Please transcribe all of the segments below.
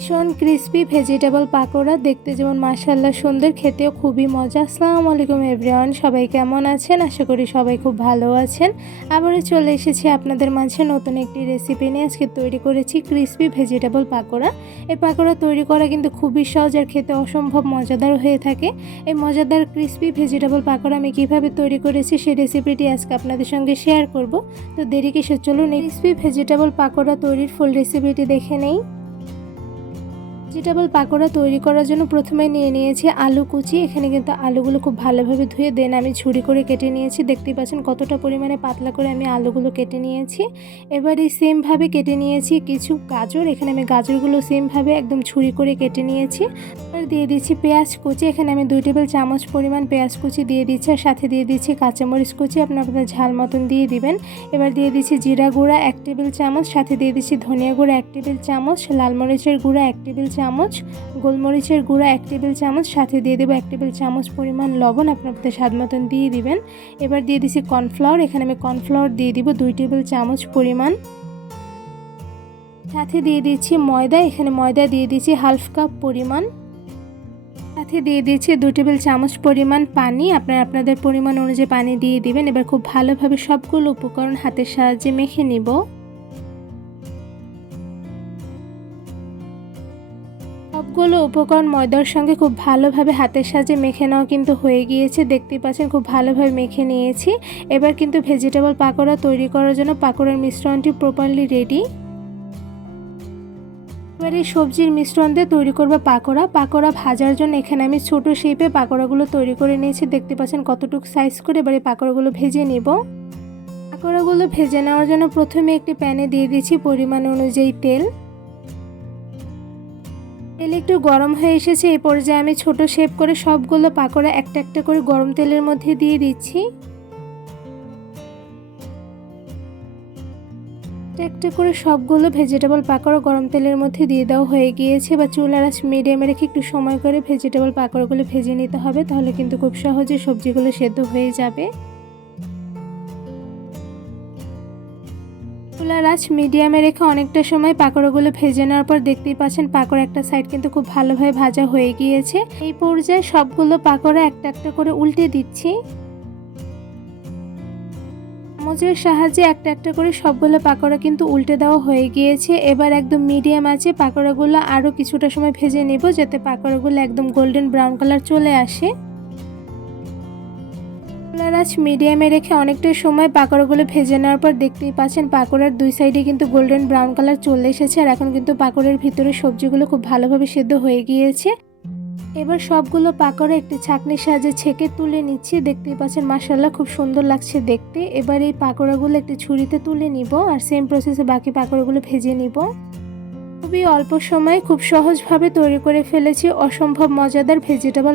ভীষণ crispy vegetable pakora দেখতে যেমন মাশাআল্লাহ সুন্দর, খেতেও খুবই মজা। আসসালামু আলাইকুম এভরিওয়ান, সবাই কেমন আছেন? আশা করি সবাই খুব ভালো আছেন। আবারও চলে এসেছি আপনাদের মাঝে নতুন একটি রেসিপি নিয়ে। আজকে তৈরি করেছি ক্রিস্পি ভেজিটেবল পাকোড়া। এই পাকোড়া তৈরি করা কিন্তু খুবই সহজ আর খেতে অসম্ভব মজাদার হয়ে থাকে। এই মজাদার ক্রিস্পি ভেজিটেবল পাকোড়া আমি কীভাবে তৈরি করেছি সেই রেসিপিটি আজকে আপনাদের সঙ্গে শেয়ার করব। তো দেরি কিসের, চলুন এই ক্রিস্পি ভেজিটেবল পাকোড়া তৈরির ফুল রেসিপিটি দেখে নেই। ভেজিটেবল পাকোড়া তৈরি করার জন্য প্রথমে নিয়ে নিয়েছি আলু কুচি। এখানে কিন্তু আলুগুলো খুব ভালোভাবে ধুয়ে দেন আমি ঝুরি করে কেটে নিয়েছি। দেখতেই পাচ্ছেন কতটা পরিমাণে পাতলা করে আমি আলুগুলো কেটে নিয়েছি। এবার এই সেমভাবে কেটে নিয়েছি কিছু গাজর। এখানে আমি গাজরগুলো সেমভাবে একদম ঝুরি করে কেটে নিয়েছি। এবার দিয়ে দিচ্ছি পেঁয়াজ কুচি। এখানে আমি 2 টেবিল চামচ পরিমাণ পেঁয়াজ কুচি দিয়ে দিচ্ছি, আর সাথে দিয়ে দিচ্ছি কাঁচামরিচ কুচি, আপনাদের ঝাল মতন দিয়ে দিবেন। এবার দিয়ে দিচ্ছি জিরা গুঁড়া 1 টেবিল চামচ, সাথে দিয়ে দিচ্ছি ধনিয়া গুঁড়া 1 টেবিল চামচ, লাল মরিচের গুঁড়া 1 টেবিল চামচ, গোলমরিচের গুঁড়া 1 টেবিল চামচ, সাথে দিয়ে দেবো 1 টেবিল চামচ পরিমাণ লবণ, আপনাদের স্বাদ মতন দিয়ে দিবেন। এবার দিয়ে দিচ্ছি কর্নফ্লাওয়ার। এখানে আমি কর্নফ্লাওয়ার দিয়ে দিব 2 টেবিল চামচ পরিমাণ, সাথে দিয়ে দিচ্ছি ময়দা। এখানে ময়দা দিয়ে দিচ্ছি হাফ কাপ পরিমাণ, সাথে দিয়ে দিচ্ছি 2 টেবিল চামচ পরিমাণ পানি। আপনাদের পরিমাণ অনুযায়ী পানি দিয়ে দিবেন। এবার খুব ভালোভাবে সবগুলো উপকরণ হাতের সাহায্যে মেখে নিব। সবগুলো উপকরণ ময়দার সঙ্গে খুব ভালোভাবে হাতের সাহায্যে মেখে নেওয়া কিন্তু হয়ে গিয়েছে। দেখতেই পাচ্ছেন খুব ভালোভাবে মেখে নিয়েছি। এবার কিন্তু ভেজিটেবল পাকোড়া তৈরি করার জন্য পাকোড়ার মিশ্রণটি প্রপারলি রেডি। এবার এই সবজির মিশ্রণ দিয়ে তৈরি করবো পাকোড়া ভাজার জন্য এখানে আমি ছোট শেপে পাকোড়াগুলো তৈরি করে নিয়েছি। দেখতে পাচ্ছেন কতটুকু সাইজ করে। এবার এই পাকোড়াগুলো ভেজে নেব। পাকোড়াগুলো ভেজে নেওয়ার জন্য প্রথমে একটি প্যানে দিয়ে দিচ্ছি পরিমাণ অনুযায়ী তেল। তেল একটু গরম হয়ে এসেছে। এই পর্যায়ে আমি ছোট শেপ করে সবগুলো পাকোড়া একটা একটা করে গরম তেলের মধ্যে দিয়ে দিচ্ছি। একটা করে সবগুলো ভেজিটেবল পাকোড়া গরম তেলের মধ্যে দিয়ে দেওয়া হয়ে গিয়েছে। বা চুলার আঁচ মিডিয়ামে রেখে একটু সময় করে ভেজিটেবল পাকোড়াগুলো ভেজে নিতে হবে, তাহলে কিন্তু খুব সহজে সবজিগুলো সেদ্ধ হয়ে যাবে। চুলার আঁচ মিডিয়ামে রেখে অনেকটা সময় পাকোড়াগুলো ভেজে নেওয়ার পর দেখতেই পাচ্ছেন পাকোড়া একটা সাইড কিন্তু খুব ভালোভাবে ভাজা হয়ে গিয়েছে। এই পর্যায়ে সবগুলো পাকোড়া একটা একটা করে উল্টে দিচ্ছি। চামচের সাহায্যে একটা একটা করে সবগুলো পাকোড়া কিন্তু উল্টে দেওয়া হয়ে গিয়েছে। এবার একদম মিডিয়াম আঁচে পাকোড়াগুলো আরও কিছুটা সময় ভেজে নেব, যাতে পাকোড়াগুলো একদম গোল্ডেন ব্রাউন কালার চলে আসে। চুলার আঁচ মিডিয়ামে রেখে অনেকটা সময় পাকোড়াগুলো ভেজে নেওয়ার পর দেখতেই পাচ্ছেন পাকোড়ার 2 সাইডে কিন্তু গোল্ডেন ব্রাউন কালার চলে এসেছে। আর এখন কিন্তু পাকোড়ার ভিতরে সবজিগুলো খুব ভালোভাবে সেদ্ধ হয়ে গিয়েছে। এবার সবগুলো পাকোড়া একটি ছাঁকনির সাহায্যে ছেঁকে তুলে নিচ্ছি। দেখতেই পাচ্ছেন মাশাআল্লাহ খুব সুন্দর লাগছে দেখতে। এবার এই পাকোড়াগুলো একটি ছুরিতে তুলে নিব, আর সেম প্রসেসে বাকি পাকোড়াগুলো ভেজে নিব। খুবই অল্প সময়ে খুব সহজভাবে তৈরি করে ফেলেছি অসম্ভব মজাদার ভেজিটেবল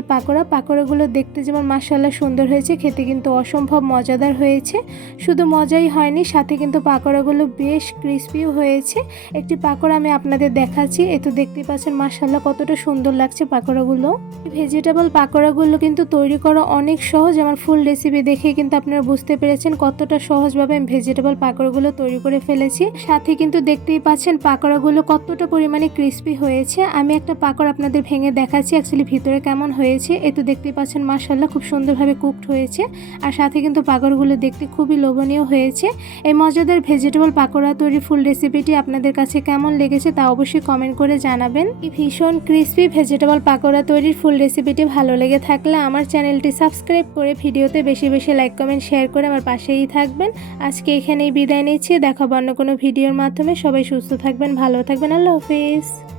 পাকোড়াগুলো দেখতে যেমন মাশাআল্লাহ সুন্দর হয়েছে, খেতে কিন্তু অসম্ভব মজাদার হয়েছে। শুধু মজাই হয়নি, সাথে কিন্তু পাকোড়াগুলো বেশ ক্রিস্পিও হয়েছে। একটি পাকোড়া আমি আপনাদের দেখাচ্ছি। এ তো দেখতেই পাচ্ছেন মাশাআল্লাহ কতটা সুন্দর লাগছে পাকোড়াগুলো। ভেজিটেবল পাকোড়াগুলো কিন্তু তৈরি করা অনেক সহজ। আমার ফুল রেসিপি দেখে কিন্তু আপনারা বুঝতে পেরেছেন কতটা সহজভাবে আমি ভেজিটেবল পাকোড়াগুলো তৈরি করে ফেলেছি। সাথে কিন্তু দেখতেই পাচ্ছেন পাকোড়াগুলো কতটা পরিমাণে ক্রিস্পি হয়েছে। আমি একটা পাকোড়া আপনাদের ভেঙে দেখাচ্ছি অ্যাকচুয়ালি ভিতরে কেমন হয়েছে। এ তো দেখতেই পাচ্ছেন মাশাআল্লাহ খুব সুন্দরভাবে কুকড হয়েছে, আর সাথে কিন্তু পাকোড়াগুলো দেখতে খুবই লোভনীয় হয়েছে। এই মজাদার ভেজিটেবল পাকোড়া তৈরির ফুল রেসিপিটি আপনাদের কাছে কেমন লেগেছে তা অবশ্যই কমেন্ট করে জানাবেন। এই ভীষণ ক্রিস্পি ভেজিটেবল পাকোড়া তৈরির ফুল রেসিপিটি ভালো লেগে থাকলে আমার চ্যানেলটি সাবস্ক্রাইব করে ভিডিওতে বেশি বেশি লাইক কমেন্ট শেয়ার করে আমার পাশেই থাকবেন। আজকে এখানেই বিদায় নিচ্ছি, দেখাবো অন্য কোনো ভিডিওর মাধ্যমে। সবাই সুস্থ থাকবেন, ভালো থাকবেন। আল্লাহ হাফেজ।